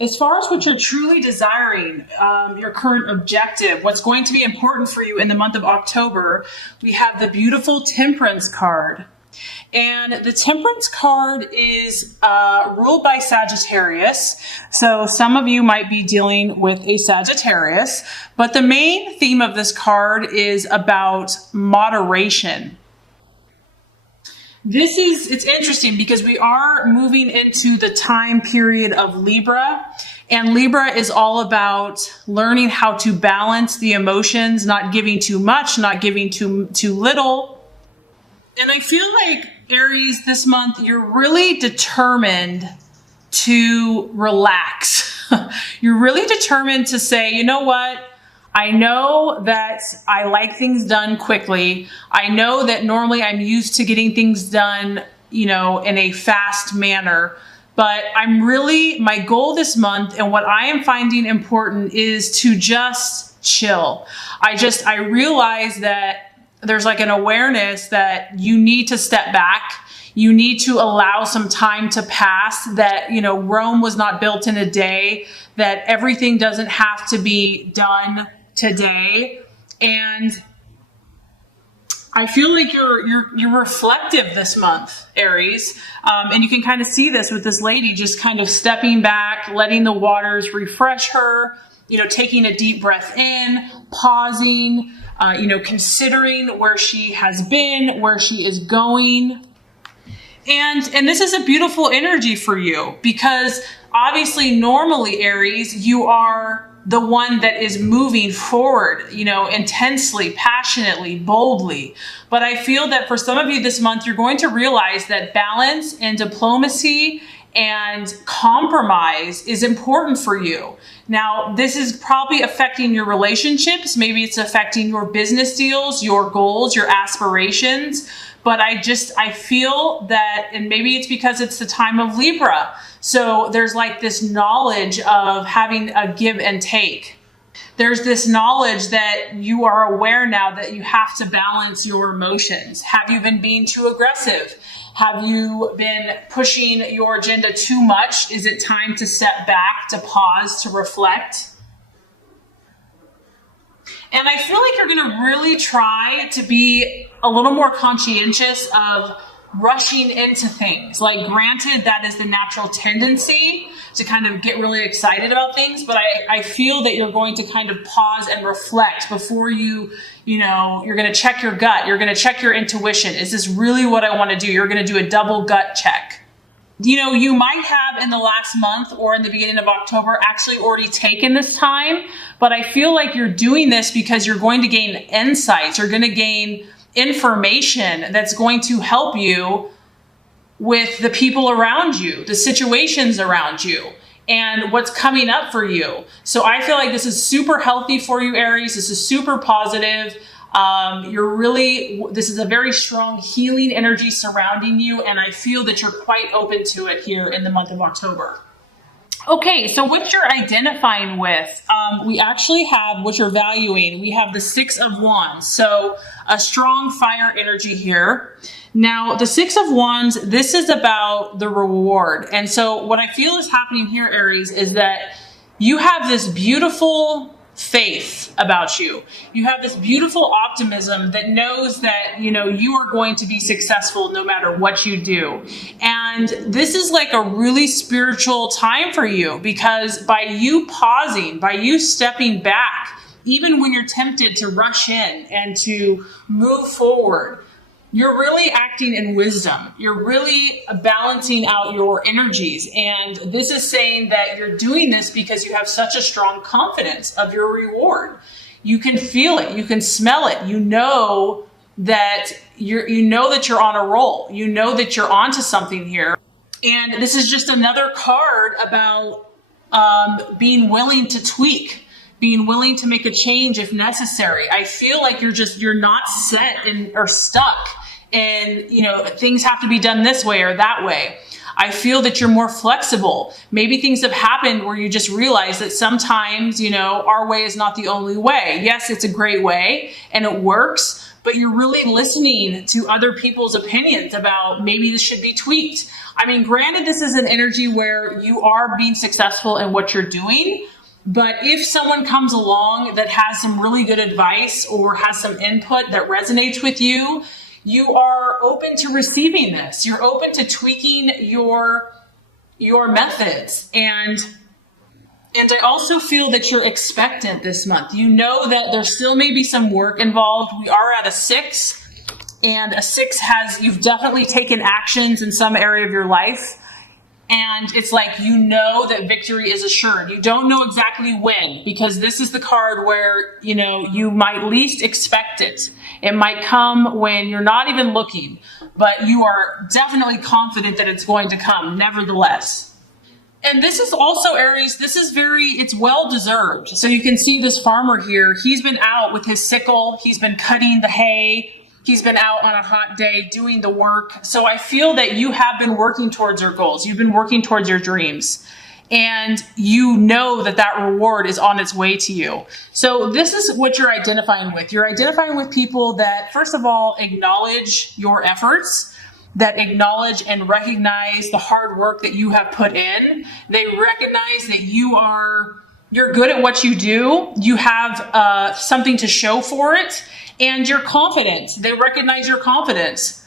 As far as what you're truly desiring, your current objective, what's going to be important for you in the month of October, we have the beautiful Temperance card. And the Temperance card is ruled by Sagittarius. So some of you might be dealing with a Sagittarius, but the main theme of this card is about moderation. It's interesting because we are moving into the time period of Libra, and Libra is all about learning how to balance the emotions, not giving too much, not giving too little. And I feel like, Aries, this month, you're really determined to relax. You're really determined to say, you know what? I know that I like things done quickly. I know that normally I'm used to getting things done, in a fast manner. But my goal this month and what I am finding important is to just chill. I realize that there's like an awareness that you need to step back. You need to allow some time to pass, that, Rome was not built in a day, that everything doesn't have to be done today. And I feel like you're reflective this month, Aries. And you can kind of see this with this lady just kind of stepping back, letting the waters refresh her, taking a deep breath in, pausing, considering where she has been, where she is going. And this is a beautiful energy for you because obviously normally, Aries, you are the one that is moving forward, intensely, passionately, boldly. But I feel that for some of you this month, you're going to realize that balance and diplomacy and compromise is important for you. Now, this is probably affecting your relationships. Maybe it's affecting your business deals, your goals, your aspirations. But I feel that, and maybe it's because it's the time of Libra. So there's like this knowledge of having a give and take. There's this knowledge that you are aware now that you have to balance your emotions. Have you been being too aggressive? Have you been pushing your agenda too much? Is it time to step back, to pause, to reflect? And I feel like you're going to really try to be a little more conscientious of rushing into things. Like, granted, that is the natural tendency to kind of get really excited about things, but I feel that you're going to kind of pause and reflect before you're going to check your gut. You're going to check your intuition. Is this really what I want to do? You're going to do a double gut check. You might have in the last month or in the beginning of October actually already taken this time, but I feel like you're doing this because you're going to gain insights. You're going to gain information that's going to help you with the people around you, the situations around you, and what's coming up for you. So I feel like this is super healthy for you, Aries. This is super positive. This is a very strong healing energy surrounding you, and I feel that you're quite open to it here in the month of October. Okay, so what you're identifying with, we actually have what you're valuing. We have the Six of Wands, so a strong fire energy here. Now, the Six of Wands, this is about the reward. And so what I feel is happening here, Aries, is that you have this beautiful faith about you. You have this beautiful optimism that knows that, you are going to be successful no matter what you do. And this is like a really spiritual time for you, because by you pausing, by you stepping back, even when you're tempted to rush in and to move forward, you're really acting in wisdom. You're really balancing out your energies. And this is saying that you're doing this because you have such a strong confidence of your reward. You can feel it. You can smell it. You know that you're on a roll. You know that you're onto something here. And this is just another card about being willing to tweak, being willing to make a change if necessary. I feel like you're not set or stuck and, things have to be done this way or that way. I feel that you're more flexible. Maybe things have happened where you just realize that sometimes, our way is not the only way. Yes, it's a great way and it works, but you're really listening to other people's opinions about maybe this should be tweaked. I mean, granted, this is an energy where you are being successful in what you're doing, but if someone comes along that has some really good advice or has some input that resonates with you, you are open to receiving this. You're open to tweaking your methods. And I also feel that you're expectant this month. You know that there still may be some work involved. We are at a 6, and a 6 you've definitely taken actions in some area of your life. And it's like, you know that victory is assured. You don't know exactly when, because this is the card where, you might least expect it. It might come when you're not even looking, but you are definitely confident that it's going to come nevertheless. And this is also, Aries, it's well deserved. So you can see this farmer here, he's been out with his sickle, he's been cutting the hay, he's been out on a hot day doing the work. So I feel that you have been working towards your goals. You've been working towards your dreams. And you know that reward is on its way to you. So this is what you're identifying with. You're identifying with people that, first of all, acknowledge your efforts, that acknowledge and recognize the hard work that you have put in. They recognize that you're good at what you do. You have something to show for it, and you're confident. They recognize your confidence.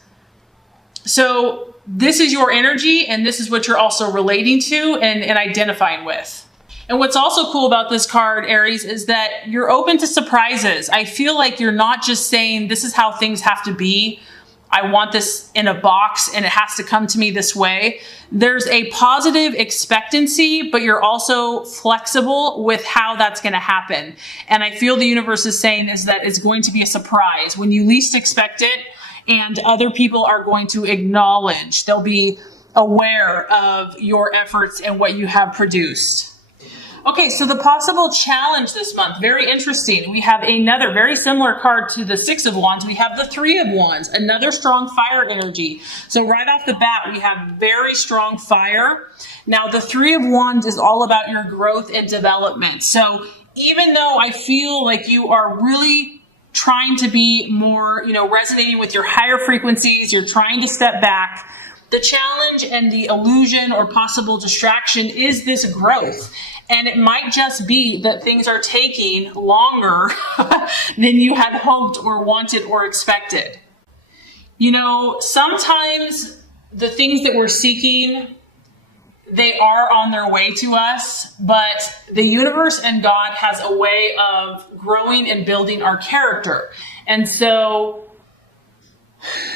So this is your energy, and this is what you're also relating to and identifying with. And what's also cool about this card, Aries, is that you're open to surprises. I feel like you're not just saying, this is how things have to be. I want this in a box and it has to come to me this way. There's a positive expectancy, but you're also flexible with how that's going to happen. And I feel the universe is saying is that it's going to be a surprise when you least expect it, and other people are going to acknowledge. They'll be aware of your efforts and what you have produced. Okay, so the possible challenge this month, very interesting. We have another very similar card to the 6 of Wands. We have the 3 of Wands, another strong fire energy. So right off the bat, we have very strong fire. Now, the 3 of Wands is all about your growth and development. So even though I feel like you are really trying to be more, resonating with your higher frequencies, you're trying to step back, the challenge and the illusion or possible distraction is this growth. And it might just be that things are taking longer than you had hoped or wanted or expected. Sometimes the things that we're seeking, they are on their way to us, but the universe and God has a way of growing and building our character. And so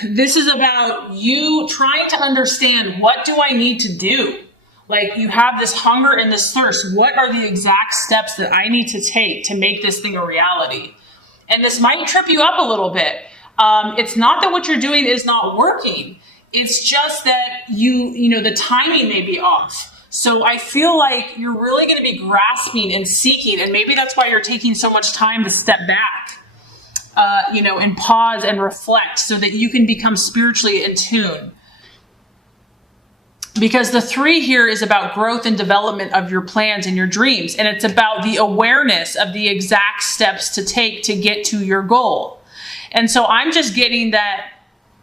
this is about you trying to understand, what do I need to do? Like, you have this hunger and this thirst. What are the exact steps that I need to take to make this thing a reality? And this might trip you up a little bit. It's not that what you're doing is not working. It's just that the timing may be off. So I feel like you're really going to be grasping and seeking, and maybe that's why you're taking so much time to step back, and pause and reflect so that you can become spiritually in tune. Because the 3 here is about growth and development of your plans and your dreams. And it's about the awareness of the exact steps to take to get to your goal. And so I'm just getting that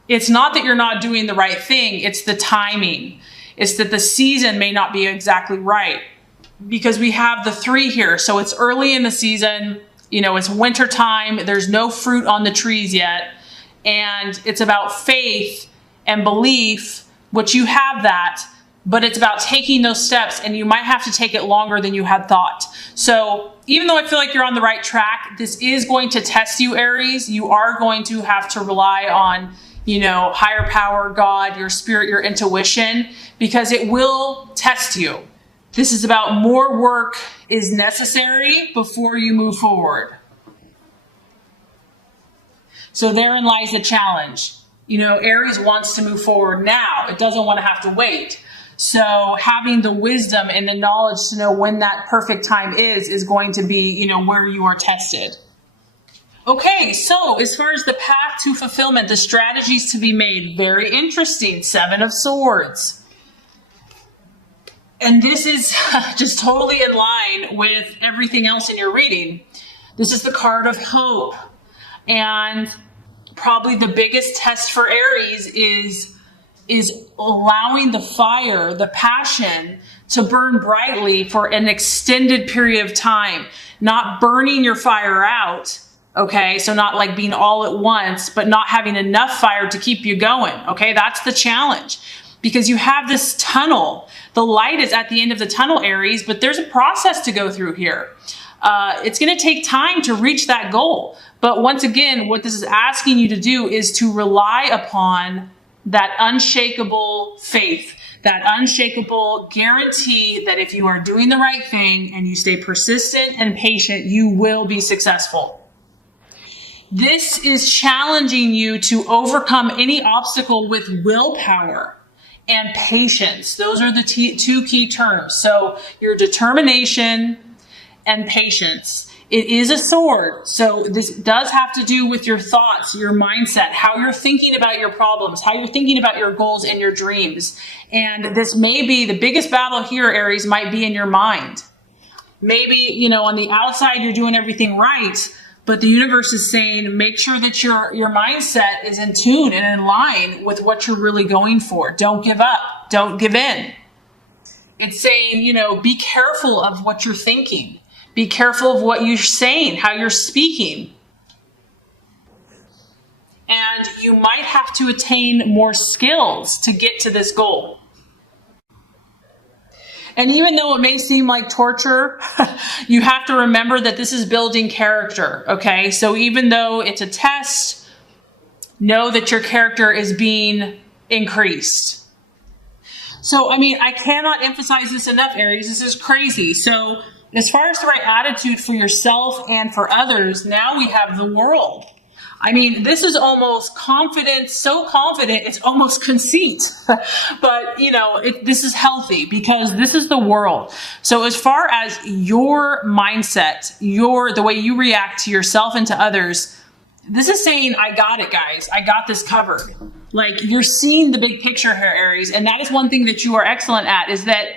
it's not that you're not doing the right thing. It's the timing. It's that the season may not be exactly right, because we have the 3 here. So it's early in the season, it's winter time. There's no fruit on the trees yet. And it's about faith and belief, which you have that, but it's about taking those steps, and you might have to take it longer than you had thought. So even though I feel like you're on the right track, this is going to test you, Aries. You are going to have to rely on, higher power, God, your spirit, your intuition, because it will test you. This is about more work is necessary before you move forward. So therein lies the challenge. Aries wants to move forward now. It doesn't want to have to wait. So having the wisdom and the knowledge to know when that perfect time is going to be, where you are tested. Okay, so as far as the path to fulfillment, the strategies to be made, very interesting. 7 of Swords. And this is just totally in line with everything else in your reading. This is the card of hope. And probably the biggest test for Aries is allowing the fire, the passion, to burn brightly for an extended period of time, not burning your fire out. Okay, so not like being all at once, but not having enough fire to keep you going. Okay, that's the challenge, because you have this tunnel. The light is at the end of the tunnel, Aries, but there's a process to go through here. It's going to take time to reach that goal. But once again, what this is asking you to do is to rely upon that unshakable faith, that unshakable guarantee that if you are doing the right thing and you stay persistent and patient, you will be successful. This is challenging you to overcome any obstacle with willpower and patience. Those are the two key terms. So your determination and patience. It is a sword. So this does have to do with your thoughts, your mindset, how you're thinking about your problems, how you're thinking about your goals and your dreams. And this may be the biggest battle here, Aries, might be in your mind. Maybe, on the outside, you're doing everything right, but the universe is saying, make sure that your mindset is in tune and in line with what you're really going for. Don't give up. Don't give in. It's saying, be careful of what you're thinking. Be careful of what you're saying, how you're speaking. And you might have to attain more skills to get to this goal. And even though it may seem like torture, you have to remember that this is building character, okay? So even though it's a test, know that your character is being increased. So, I cannot emphasize this enough, Aries. This is crazy. So, as far as the right attitude for yourself and for others, now we have the world. This is almost confidence, so confident, it's almost conceit. But, this is healthy because this is the world. So as far as your mindset, the way you react to yourself and to others, this is saying, I got it, guys. I got this covered. Like, you're seeing the big picture here, Aries. And that is one thing that you are excellent at, is that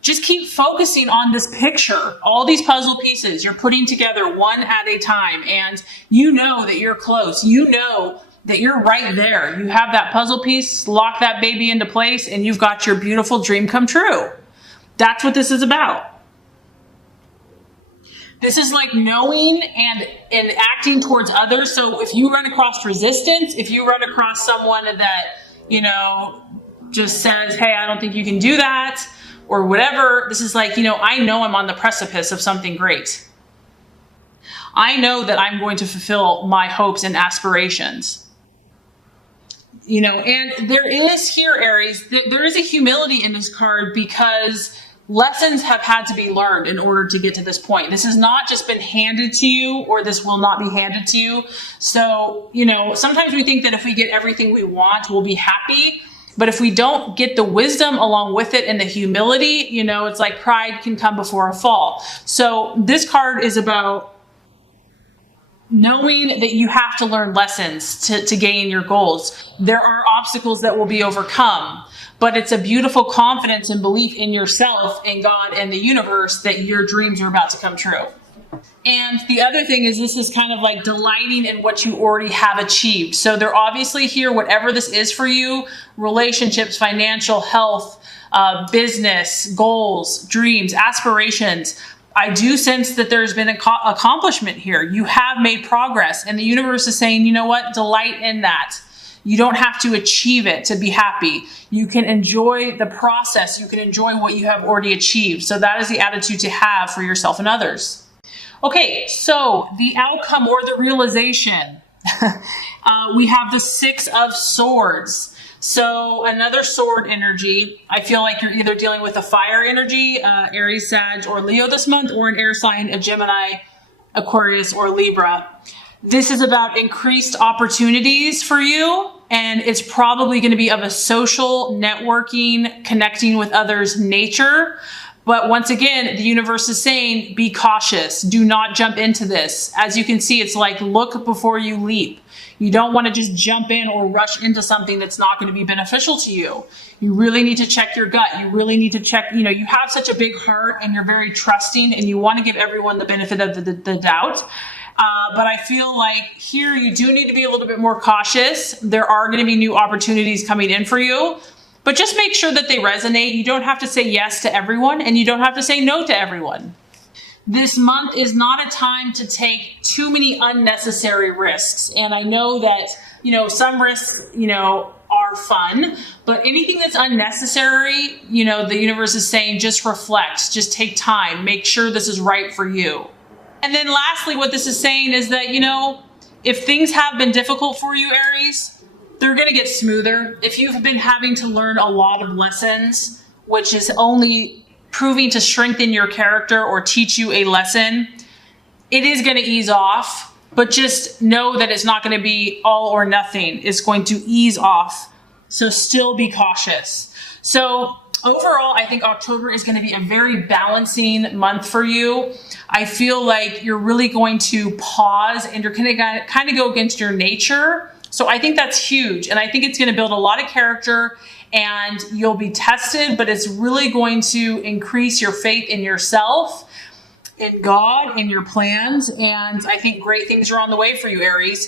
just keep focusing on this picture, all these puzzle pieces you're putting together one at a time. And you know that you're close. You know that you're right there. You have that puzzle piece, lock that baby into place, and you've got your beautiful dream come true. That's what this is about. This is like knowing and acting towards others. So if you run across resistance, if you run across someone that, just says, hey, I don't think you can do that, or whatever, this is like, I know I'm on the precipice of something great. I know that I'm going to fulfill my hopes and aspirations. And there is here, Aries, there is a humility in this card, because lessons have had to be learned in order to get to this point. This has not just been handed to you, or this will not be handed to you. So, sometimes we think that if we get everything we want, we'll be happy. But if we don't get the wisdom along with it and the humility, it's like pride can come before a fall. So this card is about knowing that you have to learn lessons to gain your goals. There are obstacles that will be overcome, but it's a beautiful confidence and belief in yourself, in God, and the universe that your dreams are about to come true. And the other thing is, this is kind of like delighting in what you already have achieved. So they're obviously here, whatever this is for you, relationships, financial, health, business, goals, dreams, aspirations. I do sense that there's been an accomplishment here. You have made progress, and the universe is saying, you know what? Delight in that. You don't have to achieve it to be happy. You can enjoy the process. You can enjoy what you have already achieved. So that is the attitude to have for yourself and others. Okay, so the outcome or the realization. We have the Six of Swords. So another sword energy. I feel like you're either dealing with a fire energy, Aries, Sag, or Leo this month, or an air sign, a Gemini, Aquarius, or Libra. This is about increased opportunities for you, and it's probably going to be of a social, networking, connecting with others nature. But once again, the universe is saying, be cautious. Do not jump into this. As you can see, it's like, look before you leap. You don't want to just jump in or rush into something that's not going to be beneficial to you. You really need to check your gut. You really need to check, you have such a big heart and you're very trusting, and you want to give everyone the benefit of the doubt. But I feel like here you do need to be a little bit more cautious. There are going to be new opportunities coming in for you, but just make sure that they resonate. You don't have to say yes to everyone, and you don't have to say no to everyone. This month is not a time to take too many unnecessary risks. And I know that, some risks, are fun, but anything that's unnecessary, the universe is saying just reflect, just take time, make sure this is right for you. And then lastly, what this is saying is that, if things have been difficult for you, Aries, they're going to get smoother. If you've been having to learn a lot of lessons, which is only proving to strengthen your character or teach you a lesson, it is going to ease off, but just know that it's not going to be all or nothing. It's going to ease off. So still be cautious. So overall, I think October is going to be a very balancing month for you. I feel like you're really going to pause and you're going to kind of go against your nature. So I think that's huge. And I think it's going to build a lot of character, and you'll be tested, but it's really going to increase your faith in yourself, in God, in your plans. And I think great things are on the way for you, Aries.